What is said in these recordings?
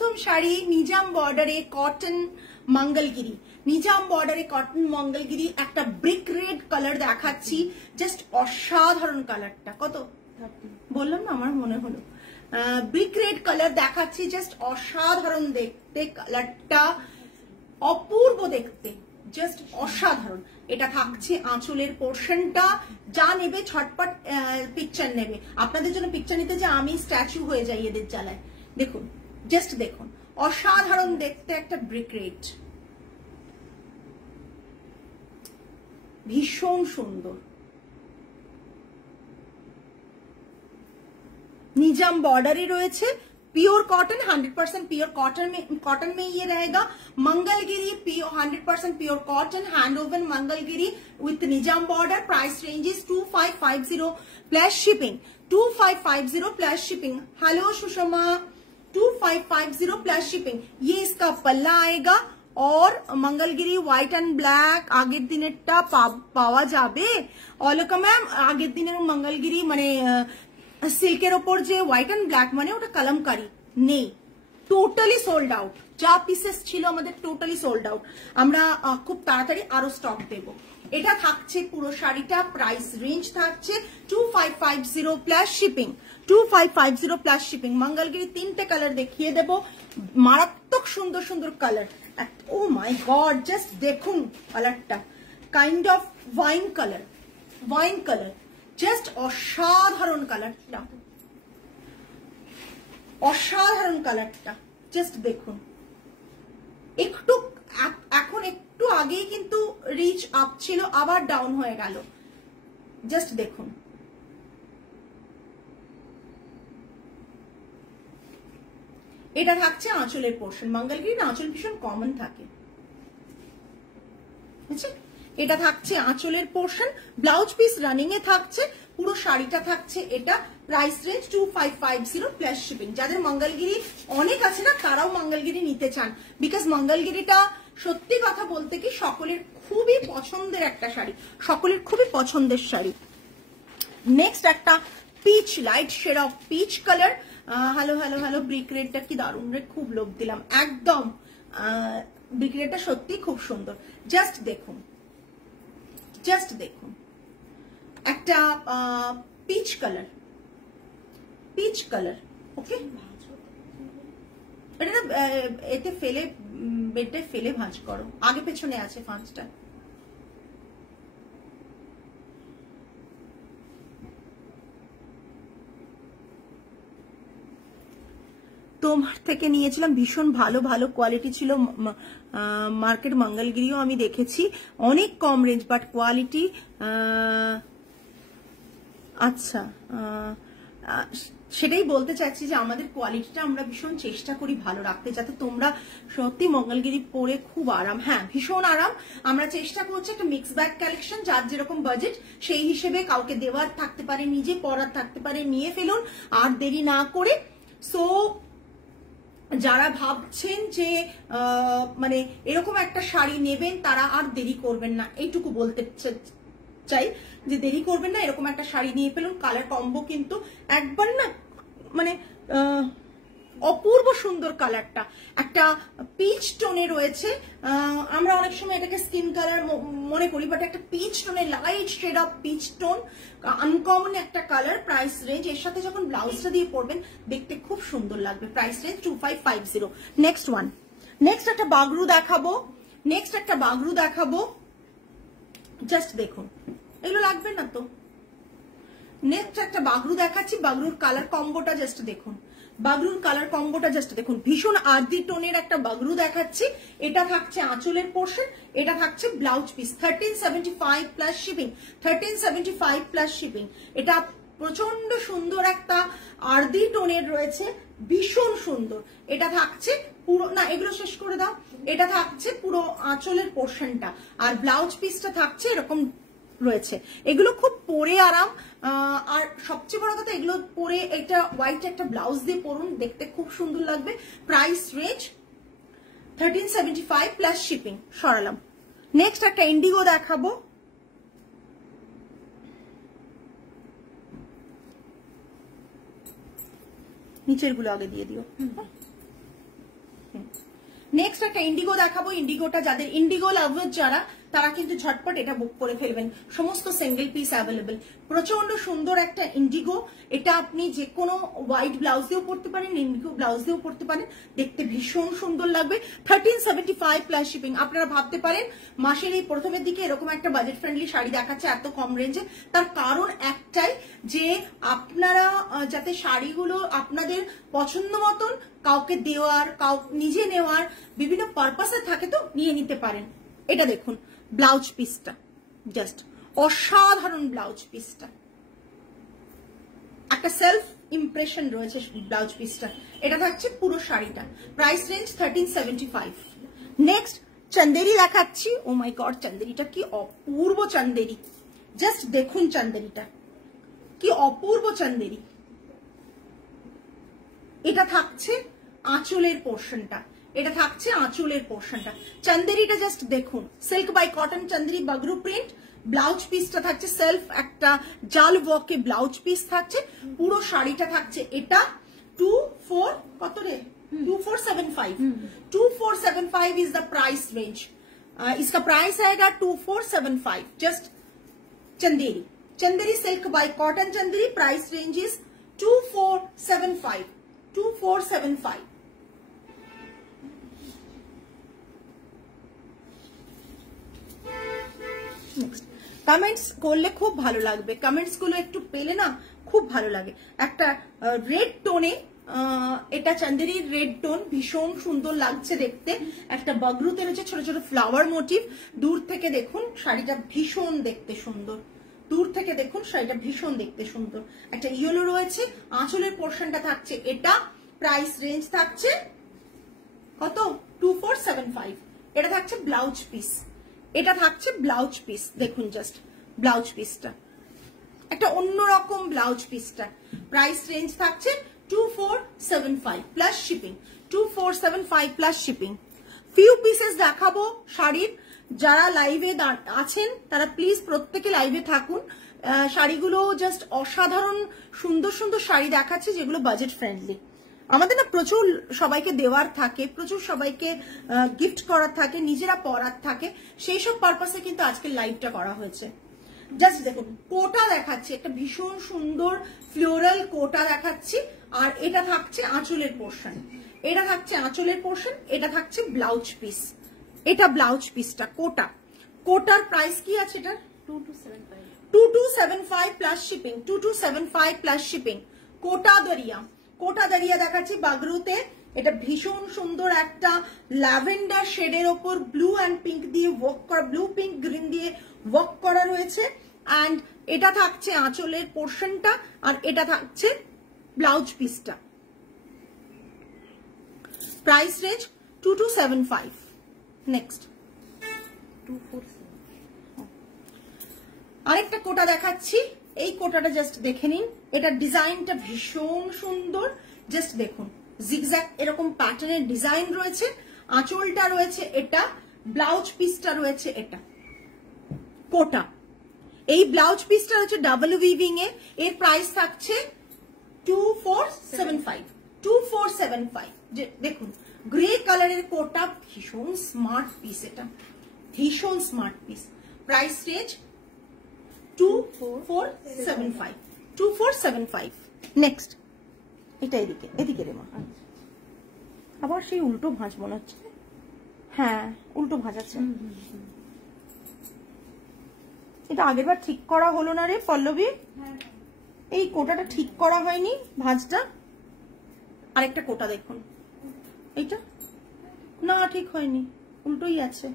প্রথম শাড়ি নিজাম বর্ডারে কটন মঙ্গলগিরি, নিজাম বর্ডারে কটন মঙ্গলগিরি, একটা ব্রিক রেড কালার দেখাচ্ছি, জাস্ট অসাধারণ কালারটা। কত বললাম না, আমার মনে হলো ব্রিক রেড কালার দেখাচ্ছি, জাস্ট অসাধারণ দেখতে, কালারটা অপূর্ব দেখতে, জাস্ট অসাধারণ। এটা থাকছে আঁচলের পোর্শনটা, যা নেবে ছটপট পিকচার নেবে। আপনাদের জন্য পিকচার নিতে যে আমি স্ট্যাচু হয়ে যাই এদের জ্বালায়। দেখুন, জাস্ট দেখুন, অসাধারণ দেখতে একটা ব্রিক রেড, ভীষণ সুন্দর। निजाम बॉर्डर ही रहे, प्योर कॉटन, 100% प्योर कॉटन में ये रहेगा। Mangalagiri 100% pure cotton, hand woven Mangalagiri with Nizam border. Price range is 2550 plus shipping, 2550 plus shipping. Hello Sushma, 2550 plus shipping. ये इसका पल्ला आएगा और मंगलगिरी व्हाइट एंड ब्लैक आगे दिनेरटा पावा जाबे। अलका मैम आगे दिनेर मंगलगिरी माने सिल्केर ओपर जे व्हाइट एंड ब्लैक माने ओटा कलमकारी नेই, টোটালি সোল্ড আউট। যা পিসেস ছিল আমাদের টোটালি সোল্ড আউট। আমরা খুব তাড়াতাড়ি আরো স্টক দেব। এটা থাকছে পুরো শাড়িটা, প্রাইস রেঞ্জ থাকছে 2550 plus shipping, 2550 plus shipping. Mangalagiri তিনটে কালার দেখিয়ে দেব, মারাত্মক সুন্দর সুন্দর কালার। ও মাই গড, জাস্ট দেখুন কালারটা, kind of wine colour, wine colour, just অসাধারণ কালারটা, অসাধারণ কালারটা, জাস্ট দেখুন। একটু এখন একটু আগেই কিন্তু রিচ আপ ছিল, আবার ডাউন হয়ে গেল, জাস্ট দেখুন। এটা থাকছে আঁচলের পোর্শন। মঙ্গলগিরির আঁচল ভীষণ কমন থাকে, বুঝছেন? এটা থাকছে আঁচলের পোর্শন, ব্লাউজ পিস রানিং এ থাকছে, পুরো শাড়িটা থাকছে এটা। Price range 2550 plus shipping. যাদের মঙ্গলগিরি অনেক আছে না, তারাও মঙ্গলগিরি নিতে চান, বিকজ মঙ্গলগিরিটা সত্যি কথা বলতে কি সকলের খুবই পছন্দের একটা শাড়ি, সকলের খুবই পছন্দের শাড়ি। নেক্সট একটা peach, light shade of peach colour. Hello hello hello, brick রেডটা কি দারুণ রে, খুব লোভ দিলাম একদম। ব্রিক রেডটা সত্যি খুব সুন্দর, জাস্ট দেখুন, জাস্ট দেখুন। একটা পিচ কালার, পিচ কালার, ওকে। এটা না এতে ফেলে, বেডে ফেলে ভাঁজ করো, আগে পেছনে আছে ভাঁজটা। তোমার থেকে নিয়েছিলাম, ভীষণ ভালো ভালো কোয়ালিটি ছিল। মার্কেট মঙ্গলগিরিও আমি দেখেছি, অনেক কম রেঞ্জ বাট কোয়ালিটি। আচ্ছা, সেটাই বলতে চাচ্ছি যে আমাদের কোয়ালিটিটা আমরা ভীষণ চেষ্টা করি ভালো রাখতে, যাতে তোমরা সত্যি মঙ্গলগিরি পরে খুব আরাম। হ্যাঁ, ভীষণ আরাম। আমরা চেষ্টা করছি একটা মিক্স ব্যাগ কালেকশন, যার যেরকম বাজেট সেই হিসেবে, কাউকে দেওয়ার থাকতে পারে, নিজে পরার থাকতে পারে, নিয়ে ফেলুন আর দেরি না করে। সো যারা ভাবছেন যে মানে এরকম একটা শাড়ি নেবেন, তারা আর দেরি করবেন না, এইটুকু বলতে চাই যে দেরি করবেন না, এরকম একটা শাড়ি নিয়ে ফেলুন। কালার কম্বো কিন্তু একবার না মানে অপূর্ব সুন্দর কালারটা, একটা পিচ টোনে রয়েছে। আমরা অনেক সময় এটাকে স্কিন কালার মনে করি, বাট একটা পিচ টোনে, light shade of peach tone, uncommon একটা কালার। প্রাইস রেঞ্জ, এর সাথে যখন ব্লাউজটা দিয়ে পরবেন দেখতে খুব সুন্দর লাগবে। Price range 2550। Next one, next একটা বাগরু দেখাবো, নেক্সট একটা বাগরু দেখাবো, জাস্ট দেখুন। এগুলো লাগবে না তো। নেক্সট একটা বাগরু দেখাচ্ছি, বাগরুর কালার কম্বোটা জাস্ট দেখুন, বাগরুর কালার কম্বোটা জাস্ট দেখুন। ভীষণ আরতি টোনের একটা বাগরু দেখাচ্ছি। এটা থাকছে আঁচলের পোর্শন, এটা থাকছে blouse piece. 1375 plus shipping, 1375 plus shipping. এটা প্রচন্ড সুন্দর একটা আরতি টোনের রয়েছে, ভীষণ সুন্দর। এটা থাকছে পুরো, না এগুলো শেষ করে দাও। এটা থাকছে পুরো আঁচলের পোর্শনটা, আর ব্লাউজ পিসটা থাকছে এরকম রয়েছে। এগুলো খুব পরে আরাম, আর সবচেয়ে বড় কথা এগুলো পরে একটা হোয়াইট একটা ব্লাউজ দিয়ে পরুন, দেখতে খুব সুন্দর লাগবে। Price range 1375 plus shipping. সরালাম। নেক্সট একটা ইন্ডিগো দেখাবো, নিচের গুলো আগে দিয়ে দিও। নেক্সট একটা ইন্ডিগো দেখাবো। ইন্ডিগোটা যাদের ইন্ডিগো লাভার যারা, তারা কিন্তু ঝটপট এটা বুক করে ফেলবেন। সমস্ত সিঙ্গেল পিস অ্যাভেলেবেল। প্রচন্ড সুন্দর একটা ইন্ডিগো। এটা আপনি যে কোনো হোয়াইট ব্লাউজ দিয়েও পরতে পারেন, ইন্ডিগো ব্লাউজ দিয়েও পরতে পারেন, দেখতে ভীষণ সুন্দর লাগবে। 1375 প্লাস শিপিং। আপনারা ভাবতে পারেন মাসের এই প্রথমের দিকে এরকম একটা বাজেট ফ্রেন্ডলি শাড়ি দেখাচ্ছে এত কম রেঞ্জে, তার কারণ একটাই যে আপনারা যাতে শাড়িগুলো আপনাদের পছন্দ মতন কাউকে দেওয়ার, নিজে নেওয়ার বিভিন্ন পারপাসে থাকে তো নিয়ে নিতে পারেন। এটা দেখুন ব্লাউজ পিসটা, জাস্ট অসাধারণ ব্লাউজ পিসটা, একটা সেলফ ইমপ্রেশন রয়েছে ব্লাউজ পিসটা। এটা থাকছে পুরো শাড়িটা। Price range 1375। নেক্সট চন্দেরি দেখাচ্ছি। ও মাই গড, চন্দেরিটা কি অপূর্ব চন্দেরি, জাস্ট দেখুন চন্দেরিটা কি অপূর্ব চন্দেরি। এটা থাকছে আঁচলের পোর্শনটা, এটা থাকছে আঁচলের পোর্শনটা। চন্দেরিটা জাস্ট দেখুন, silk by cotton Chanderi Bagru print. Blouse পিসটা থাকছে সেলফ একটা জাল ওয়ার্কে ব্লাউজ পিস থাকছে। পুরো শাড়িটা থাকছে এটা 24 কত রে 2475। 2475 इज द प्राइस रेंज। इसका प्राइस आएगा 2475। Just Chanderi, Chanderi silk bye cotton Chanderi. Price range is 2475। 2475। Next comments করলে খুব ভালো লাগবে, কমেন্টস গুলো একটু পেলে না খুব ভালো লাগে। একটা রেড টোনে, এটা চন্দেরির রেড টোন, ভীষণ সুন্দর লাগছে দেখতে। একটা বাগরুতে রয়েছে ছোট ছোট ফ্লাওয়ার মোটিভ। দূর থেকে দেখুন শাড়িটা ভীষণ দেখতে সুন্দর, দূর থেকে দেখুন শাড়িটা ভীষণ দেখতে সুন্দর। একটা ইয়েলো রয়েছে, আঁচলের পোর্শনটা থাকছে এটা। প্রাইস রেঞ্জ থাকছে কত 2475। এটা থাকছে ব্লাউজ পিস, এটা থাকছে ব্লাউজ পিস। দেখুন জাস্ট ব্লাউজ পিসটা একটা অন্যরকম ব্লাউজ পিসটা। প্রাইস রেঞ্জ থাকছে 2475 plus shipping. 2475 plus shipping. Few pieces দেখাবো শাড়ির। যারা লাইভে আছেন তারা প্লিজ প্রত্যেকে লাইভে থাকুন। শাড়িগুলো জাস্ট অসাধারণ সুন্দর সুন্দর শাড়ি দেখাচ্ছে যেগুলো বাজেট ফ্রেন্ডলি। আমাদের না প্রচুর সবাইকে দেওয়ার থাকে, প্রচুর সবাইকে গিফট করার থাকে, নিজেরা পরার থাকে, সেই সব পারপাসে কিন্তু আজকের লাইভটা করা হয়েছে। জাস্ট দেখুন কোটা দেখাচ্ছি, একটা ভীষণ সুন্দর ফ্লোরাল কোটা দেখাচ্ছি। আর এটা থাকছে আঁচলের পোর্শন, এটা থাকছে আঁচলের পোর্শন, এটা থাকছে ব্লাউজ পিস। এটা ব্লাউজ পিসটা কোটা। কোটার প্রাইস কি আছে এটা 2275। 2275 plus shipping. 2275 plus shipping. Kota Doria, Kota দাঁড়িয়ে দেখাচ্ছি বাগরুতে। এটা ভীষণ সুন্দর একটা ল্যাভেন্ডার শেডের ওপর ব্লু অ্যান্ড পিঙ্ক দিয়ে ওয়ার্ক করা, ব্লু পিঙ্ক গ্রিন দিয়ে ওয়ার্ক করা রয়েছে। অ্যান্ড এটা থাকছে আঁচলের পোর্শনটা, আর এটা থাকছে ব্লাউজ পিসটা। Price range 2275। নেক্সট আরেকটা কোটা দেখাচ্ছি। এই কোটাটা জাস্ট দেখে নিন, এটা ডিজাইনটা ভীষণ সুন্দর। জাস্ট দেখুন জিগজ্যাগ এরকম প্যাটার্নের ডিজাইন রয়েছে। আঁচলটা রয়েছে এটা, ব্লাউজ পিসটা রয়েছে এটা। কোটা এই ব্লাউজ পিসটা হচ্ছে ডাবল উইভিং এ। এর প্রাইস থাকছে 2475। 2475। দেখুন গ্রে কালারের কোটা, ভীষণ স্মার্ট পিস, এটা ভীষণ smart piece. Price range 2475। 2475। Next এটা এদিকে, এদিকে রে মা, আবার সেই উল্টো ভাঁজ মনে হচ্ছে। হ্যাঁ উল্টো ভাঁজ আছে। এটা আগের বার ঠিক করা হলো না রে পল্লবী, এই কোটাটা ঠিক করা হয়নি ভাঁজটা। আরেকটা কোটা দেখুন, এইটা না ঠিক হয়নি, উল্টোই আছে।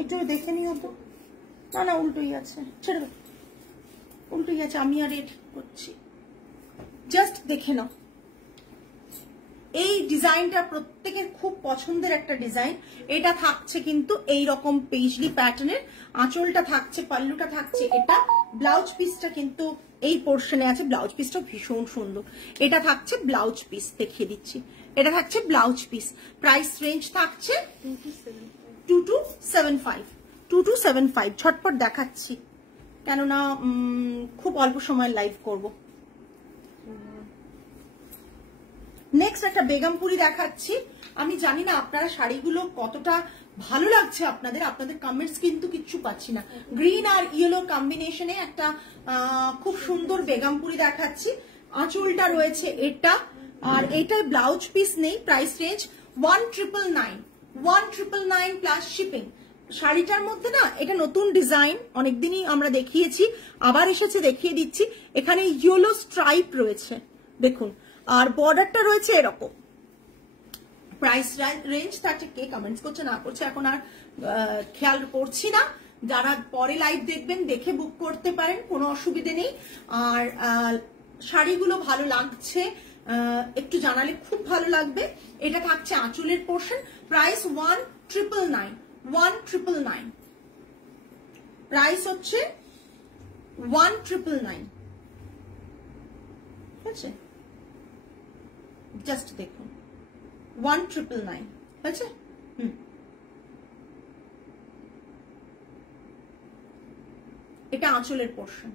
একটু দেখে নিও তো। না না উল্টোই আছে, ছেড়ে দাও, উল্টোই আছে। আমি আর ঠিক করছি, জাস্ট দেখে নাও। এই ডিজাইনটা প্রত্যেকের খুব পছন্দের একটা ডিজাইন। এটা থাকছে কিন্তু এই রকম পেজলি প্যাটার্নের। আঁচলটা থাকছে, পাল্লুটা থাকছে এটা। ব্লাউজ পিসটা কিন্তু এই পোর্শনে আছে। ব্লাউজ পিসটা ভীষণ সুন্দর। এটা থাকছে ব্লাউজ পিস, দেখিয়ে দিচ্ছি। এটা থাকছে ব্লাউজ পিস। প্রাইস রেঞ্জ থাকছে 2275। 2275 ঝটপট দেখাচ্ছি কেননা খুব অল্প সময় লাইভ করব। নেক্সট একটা বেগমপুরি দেখাচ্ছি। আমি জানি না আপনারা শাড়িগুলো কতটা ভালো লাগছে আপনাদের, আপনাদের কমেন্টস কিন্তু কিচ্ছু পাচ্ছি না। গ্রিন আর ইয়েলো কম্বিনেশনে একটা খুব সুন্দর বেগমপুরি দেখাচ্ছি। আঁচলটা রয়েছে এটা, আর এটাই ব্লাউজ পিস নেই। Price range 1999 plus shipping. শাড়িটার মধ্যে না এটা নতুন ডিজাইন, অনেকদিনই আমরা দেখিয়েছি, আবার এসেছে দেখিয়ে দিচ্ছি। এখানে ইয়েলো স্ট্রাইপ রয়েছে দেখুন, আর বর্ডারটা রয়েছে এরকম। প্রাইস রেঞ্জ থাকছে, কে কমেন্টস করছে না করছে এখন আর খেয়াল করছি না। যারা পরে লাইভ দেখবেন দেখে বুক করতে পারেন, কোনো অসুবিধে নেই। আর শাড়িগুলো ভালো লাগছে একটু জানালে খুব ভালো লাগবে। এটা থাকছে আঁচলের পোর্শন। প্রাইস 1999। প্রাইস হচ্ছে 1999। ঠিক আছে, জাস্ট দেখুন 1999 হয়েছে। এটা আঁচলের portion.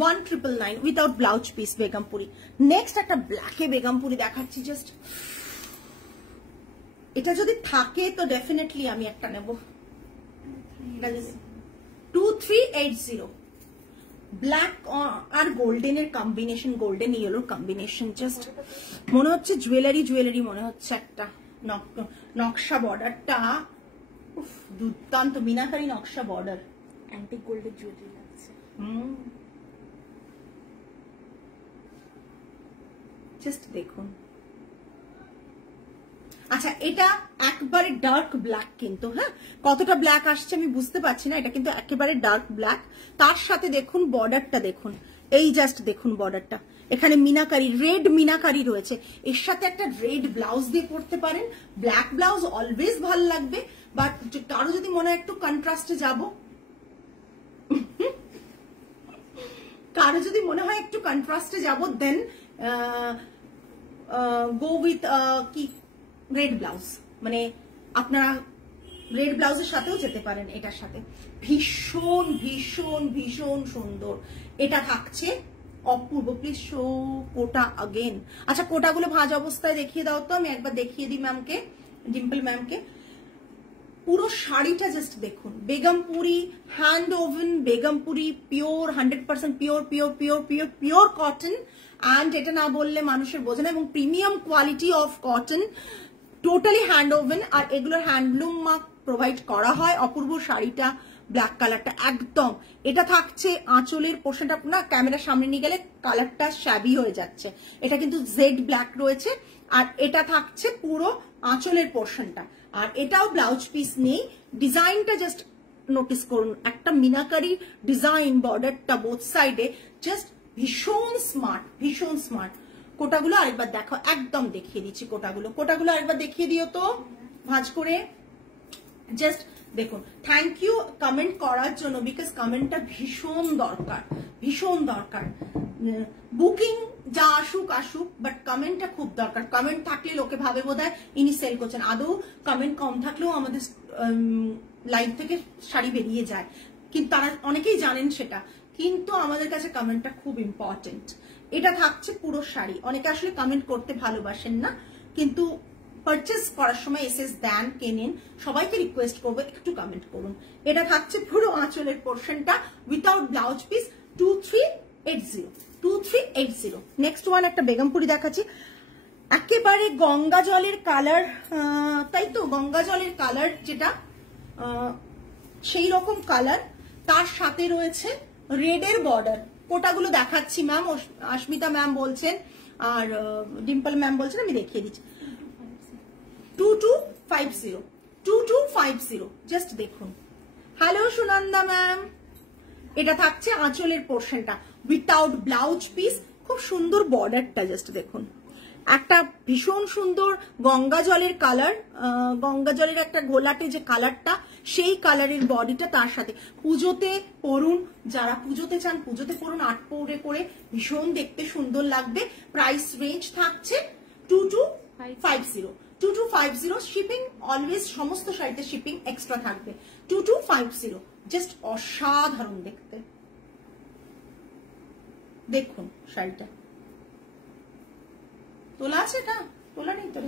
1999 without blouse piece Begumpuri. Next একটা ব্ল্যাকে বেগমপুরি দেখাচ্ছি। জাস্ট এটা যদি থাকে তো ডেফিনেটলি আমি একটা নেব। 2380 ব্ল্যাক আর গোল্ডেনের কম্বিনেশন, গোল্ডেন ইয়েলোর কম্বিনেশন। জাস্ট মনে হচ্ছে জুয়েলারি মনে হচ্ছে। একটা নকশা বর্ডারটা দুর্দান্ত, মিনাকারি নকশা বর্ডার, অ্যান্টিক গোল্ডের জুয়েলারি লাগছে। জাস্ট দেখুন। আচ্ছা, এটা একবারে ডার্ক ব্ল্যাক কিন্তু, হ্যাঁ কতটা ব্ল্যাক আসছে আমি বুঝতে পারছি না, এটা কিন্তু একেবারে ডার্ক ব্ল্যাক। তার সাথে দেখুন বর্ডারটা দেখুন, এই জাস্ট দেখুন বর্ডারটা, এখানে মিনাকারি, রেড মিনাকারি রয়েছে। এর সাথে একটা রেড ব্লাউজ দিয়ে পরতে পারেন। ব্ল্যাক ব্লাউজ অলওয়েজ ভালো লাগবে, বাট কারো যদি মনে হয় একটু কন্ট্রাস্টে যাব, কারো যদি মনে হয় একটু কন্ট্রাস্টে যাব, দেন গো উইথ কি রেড ব্লাউজ, মানে আপনারা রেড ব্লাউজের সাথেও যেতে পারেন। এটার সাথে ভীষণ ভীষণ ভীষণ সুন্দর এটা থাকছে। অপূর্ব। Please show Kota again. আচ্ছা, কোটাগুলো ভাঁজ অবস্থায় দেখিয়ে দাও তো, আমি একবার দেখিয়ে দিই ম্যামকে, ডিম্পল ম্যামকে। পুরো শাড়িটা জাস্ট দেখুন, Begampuri hand woven Begampuri, pure 100% pure cotton. And এটা না বললে মানুষের বোঝে না, এবং premium quality of cotton, totally hand woven. আর এগুলোর হ্যান্ডলুম মার্ক প্রোভাইড করা হয়। অপূর্ব শাড়িটা, ব্ল্যাক কালারটা একদম। এটা থাকছে আঁচলের পোর্শনটা, না ক্যামেরার সামনে নিয়ে গেলে কালারটা শ্যাবি হয়ে যাচ্ছে। এটা কিন্তু জেড ব্ল্যাক রয়েছে। আর এটা থাকছে পুরো আঁচলের পোর্শনটা, আর এটাও ব্লাউজ পিস নেই। ডিজাইনটা জাস্ট নোটিস করুন, একটা মিনাকারি ডিজাইন, বর্ডারটা বোথ সাইডে, জাস্ট ভীষণ স্মার্ট, ভীষণ স্মার্ট। কোটাগুলো আরেকবার দেখো, একদম দেখিয়ে দিচ্ছি কোটাগুলো আরেকবার দেখিয়ে দিও তো ভাঁজ করে। জাস্ট দেখুন। থ্যাংক ইউ কমেন্ট করার জন্য, বিকজ কমেন্টটা ভীষণ দরকার। বুকিং যা আসুক, বাট কমেন্টটা খুব দরকার। কমেন্ট থাকলে লোকে ভাবে বোধহয় ইনি সেল করছেন, আদৌ কমেন্ট কম থাকলেও আমাদের লাইভ থেকে শাড়ি বেরিয়ে যায়, কিন্তু তারা অনেকেই জানেন সেটা, কিন্তু আমাদের কাছে কমেন্টটা খুব ইম্পর্টেন্ট। এটা থাকছে পুরো শাড়ি। অনেকে আসলে কমেন্ট করতে ভালোবাসেন না, কিন্তু পারচেস করার সময় এসএস দেন, কেনেন, সবাইকে রিকোয়েস্ট করবো একটু কমেন্ট করুন। এটা থাকছে পুরো আঁচলের পোর্শনটা without blouse piece. 2380। Next one একটা বেগমপুরি দেখাচ্ছি, একেবারে গঙ্গা জলের কালার, তাই তো গঙ্গা জলের কালার যেটা, সেই রকম কালার। তার সাথে রয়েছে রেডের বর্ডার। কোটাগুলো দেখাচ্ছি ম্যাম, অস্মিতা ম্যাম বলছেন আর ডিম্পল ম্যাম বলছেন, আমি দেখিয়ে দিচ্ছি। 2250 জাস্ট দেখুন। Hello Sunanda ma'am. এটা থাকছে আঁচলের পোর্শনটা উইথাউট ব্লাউজ পিস। খুব সুন্দর বর্ডারটা জাস্ট দেখুন, একটা ভীষণ সুন্দর গঙ্গা জলের কালার, গঙ্গা জলের একটা ঘোলাটে যে কালারটা, সেই কালারের বডিটা। তার সাথে পুজোতে পরুন, যারা পুজোতে চান পুজোতে পরুন, আট পৌড়ে করে ভীষণ দেখতে সুন্দর লাগবে। প্রাইস রেঞ্জ থাকছে 2250। শিপিং অলওয়েজ, সমস্ত শাড়িতে শিপিং এক্সট্রা থাকবে। 2250, জাস্ট অসাধারণ দেখতে। দেখুন শাড়িটা তোলা আছে, এটা তোলা নেই তো।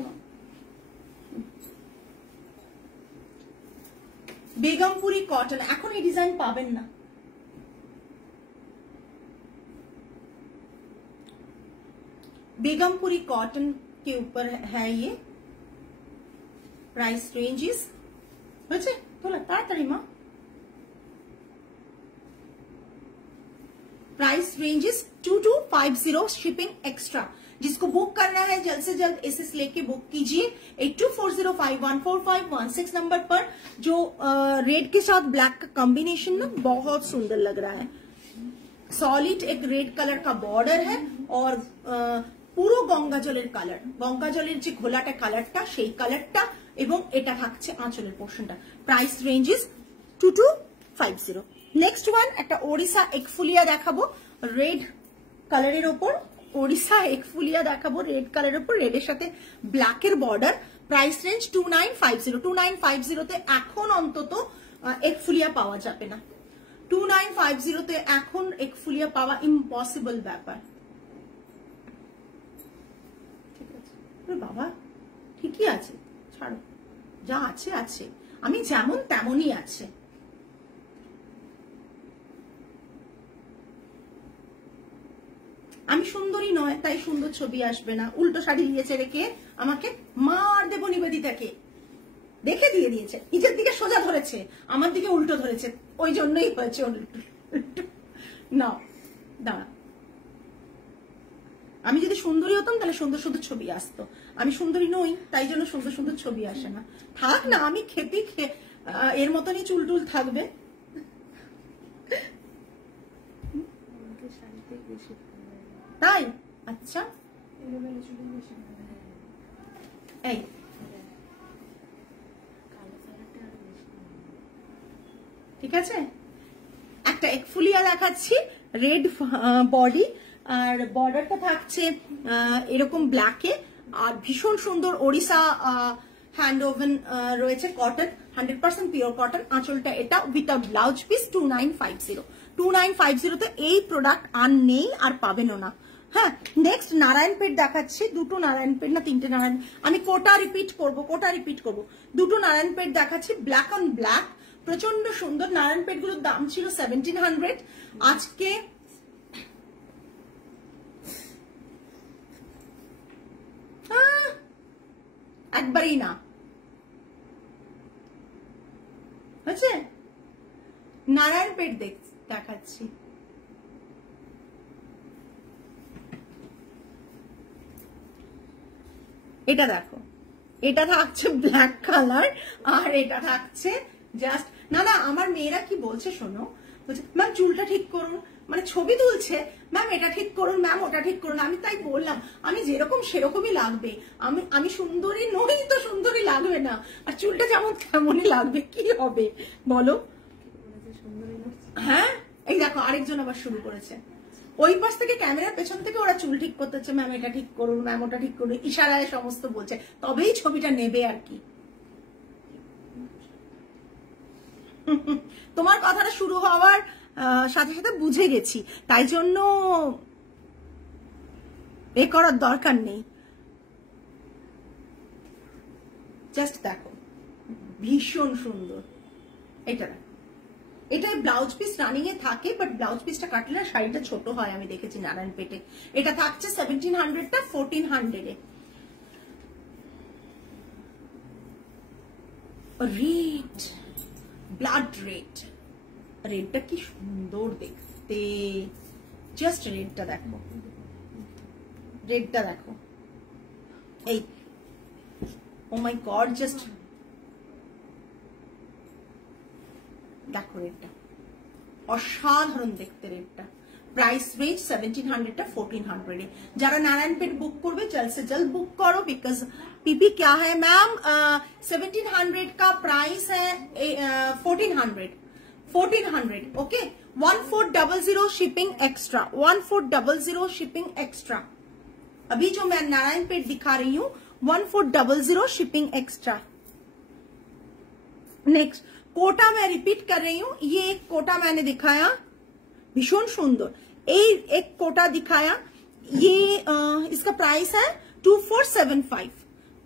বেগমপুরি कॉटन, এখন এই ডিজাইন পাবেন না। बेगमपुरी कॉटन के ऊपर है ये। प्राइस रेंजेस बच्चे थोड़ा ताड़ाताड़ी माँ। Price ranges 2250 shipping extra. जिसको बुक करना है जल्द से जल्द एसएस लेके बुक कीजिए 8240514516 नंबर पर। जो रेड के साथ ब्लैक का कॉम्बिनेशन ना बहुत सुंदर लग रहा है। सॉलिड एक रेड कलर का बॉर्डर है और পুরো গঙ্গা জলের কালার, গঙ্গা জলের যে ঘোলাটা কালারটা সেই কালারটা, এবং এটা থাকছে আঁচলের পোর্শনটা। Price ranges 2250। নেক্সট ওয়ান একটা ওড়িশা একফুলিয়া দেখাবো রেড কালারের ওপর। ওড়িশা একফুলিয়া দেখাবো রেড কালারের ওপর, রেডের সাথে ব্ল্যাকের বর্ডার। Price range 2950। 2950 তে এখন অন্তত একফুলিয়া পাওয়া যাবে না। 2950 তে এখন একফুলিয়া পাওয়া ইম্পসিবল ব্যাপার। বাবা ঠিকই আছে, ছাড়ো, যা আছে আছে, আমি যেমন তেমনই আছে। আমি সুন্দরী নয় তাই সুন্দর ছবি আসবে না। উল্টো শাড়ি দিয়েছে রেখে আমাকে মার দেবো নিবেদিতাকে, দেখে দিয়ে দিয়েছে, নিজের দিকে সোজা ধরেছে, আমার দিকে উল্টো ধরেছে, ওই জন্যই হয়েছে না। দাঁড়া, আমি যদি সুন্দরী হতাম তাহলে সুন্দর সুন্দর ছবি আসতো। আমি সুন্দরী নই তাই জন্য সুন্দর সুন্দর ছবি আসে না। থাক না, আমি খেপি এর মতনই চুল টুল থাকবে। তাই আচ্ছা, এই ঠিক আছে। একটা একফুলিয়া দেখাচ্ছি রেড বডি, আর বর্ডারটা থাকছে এরকম ব্ল্যাকে, আর ভীষণ সুন্দর ওড়িশা হ্যান্ড ওভেন রয়েছে, কটন 100% পিওর কটন। আঁচলটা এটা উইথাউট ব্লাউজ পিস 2950। 2950 তে এই প্রোডাক্ট আর নেই, আর পাবেনও না। হ্যাঁ, নেক্সট নারায়ণপেট দেখাচ্ছি। দুটো নারায়ণপেট না তিনটে নারায়ণ, আমি কোটা রিপিট করব। দুটো নারায়ণপেট দেখাচ্ছি ব্ল্যাক অন ব্ল্যাক, প্রচন্ড সুন্দর। নারায়ণপেট গুলোর দাম ছিল 1700, আজকে একবারই না হচ্ছে। নারায়ণপেট দেখাচ্ছি, এটা দেখো, এটা থাকছে ব্ল্যাক কালার, আর এটা থাকছে জাস্ট না না। আমার মেয়েরা কি বলছে শোনো, বলছে ম্যাম চুলটা ঠিক করুন, মানে ছবি তুলছে, ম্যাম এটা ঠিক করুন, ম্যাম ওটা ঠিক করুন। আমি তাই বললাম আমি যেরকম সেরকমই লাগবে, আমি সুন্দরী নই তো সুন্দরী লাগবে না, আর চুলটা যেমন তেমনই লাগবে, কি হবে বলো। হ্যাঁ, এই দেখো আরেকজন আবার শুরু করেছে, ওই পাশ থেকে ক্যামেরার পেছন থেকে ওরা চুল ঠিক করতেছে, ম্যাম এটা ঠিক করুন, ম্যাম ওটা ঠিক করুন, ইশারায় সমস্ত বলছে, তবেই ছবিটা নেবে আর কি। তোমার কথাটা শুরু হওয়ার সাথে সাথে বুঝে গেছি, তাই জন্য এ করার দরকার নেই। জাস্ট দেখো ভীষণ সুন্দর। এটা এটাই ব্লাউজ পিস রানিং এ থাকে, বাট ব্লাউজ পিসটা কাটলে না শাড়িটা ছোট হয়, আমি দেখেছি নারায়ণপেটে। এটা থাকছে 1700 টা 1400 এ। রেড, ব্লাড রেড, রেডটা কি সুন্দর দেখতে, জাস্ট রেডটা দেখো, রেডটা দেখো, এই ও মাই গড, জাস্ট দেখো রেডটা, অসাধারণ দেখতে রেডটা। प्राइस रेंज 1700 टा 1400 है। जरा नारायणपेट बुक करबे जल्द से जल्द बुक करो, बिकॉज पीपी क्या है मैम 1700 का प्राइस है 1400 okay. 1400 shipping extra, 1400 shipping extra. अभी जो मैं नारायणपेट दिखा रही हूँ 1400 शिपिंग एक्स्ट्रा। नेक्स्ट कोटा मैं रिपीट कर रही हूँ, ये एक कोटा मैंने दिखाया भीषण सुंदर, एक कोटा दिखाया, ये इसका प्राइस है 2475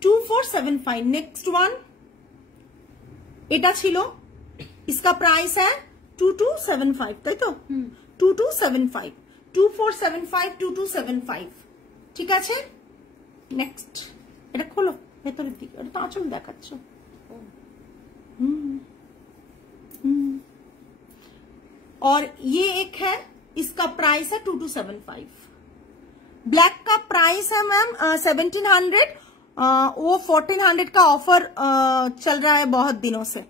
2475। नेक्स्ट वन এটা ছিল, इसका प्राइस है 2275, তাই তো 2275 2475 2275, ঠিক আছে। নেক্সট এটা খোলো ভেতরের দিকে, এটা তো আঁচল দেখাচ্ছ। और ये एक है, इसका प्राइस है 2275। ब्लैक का प्राइस है मैम 1700, वो 1400 का ऑफर चल रहा है बहुत दिनों से।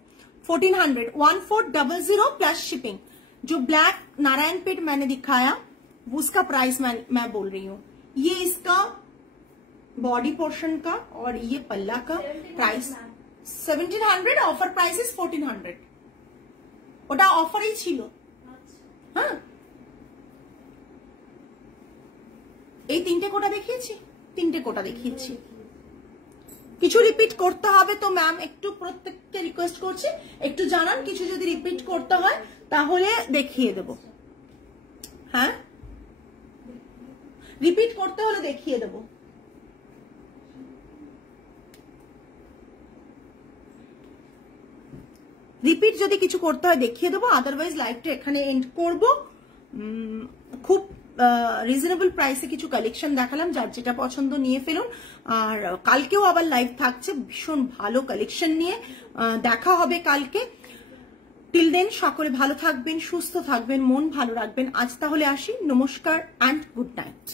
1400 1400 प्लस शिपिंग। जो ब्लैक नारायणपेट मैंने दिखाया उसका प्राइस मैं बोल रही हूँ। ये इसका बॉडी पोर्शन का और ये पल्ला का प्राइस 1700, ऑफर प्राइस इज 1400। ওটা অফারই ছিল। হ্যাঁ, এই তিনটে কোটা দেখিয়েছি, তিনটে কোটা দেখিয়েছি। কিছু রিপিট করতে হবে তো ম্যাম একটু প্রত্যেককে রিকোয়েস্ট করছি একটু জানান, কিছু যদি রিপিট করতে হয় তাহলে দেখিয়ে দেব। হ্যাঁ, রিপিট করতে হলে দেখিয়ে দেব। রিপিট যদি কিছু করতে হয় দেখিয়ে দেবো, আদারওয়াইজ লাইভটা এখানে এন্ড করব। খুব রিজনেবল প্রাইসে কিছু কালেকশন দেখালাম, যার যেটা পছন্দ নিয়ে ফেলুন। আর কালকেও আবার লাইভ থাকছে ভীষণ ভালো কালেকশন নিয়ে, দেখা হবে কালকে। টিল দেন সকলে ভালো থাকবেন, সুস্থ থাকবেন, মন ভালো রাখবেন। আজ তাহলে আসি, নমস্কার অ্যান্ড গুড নাইট।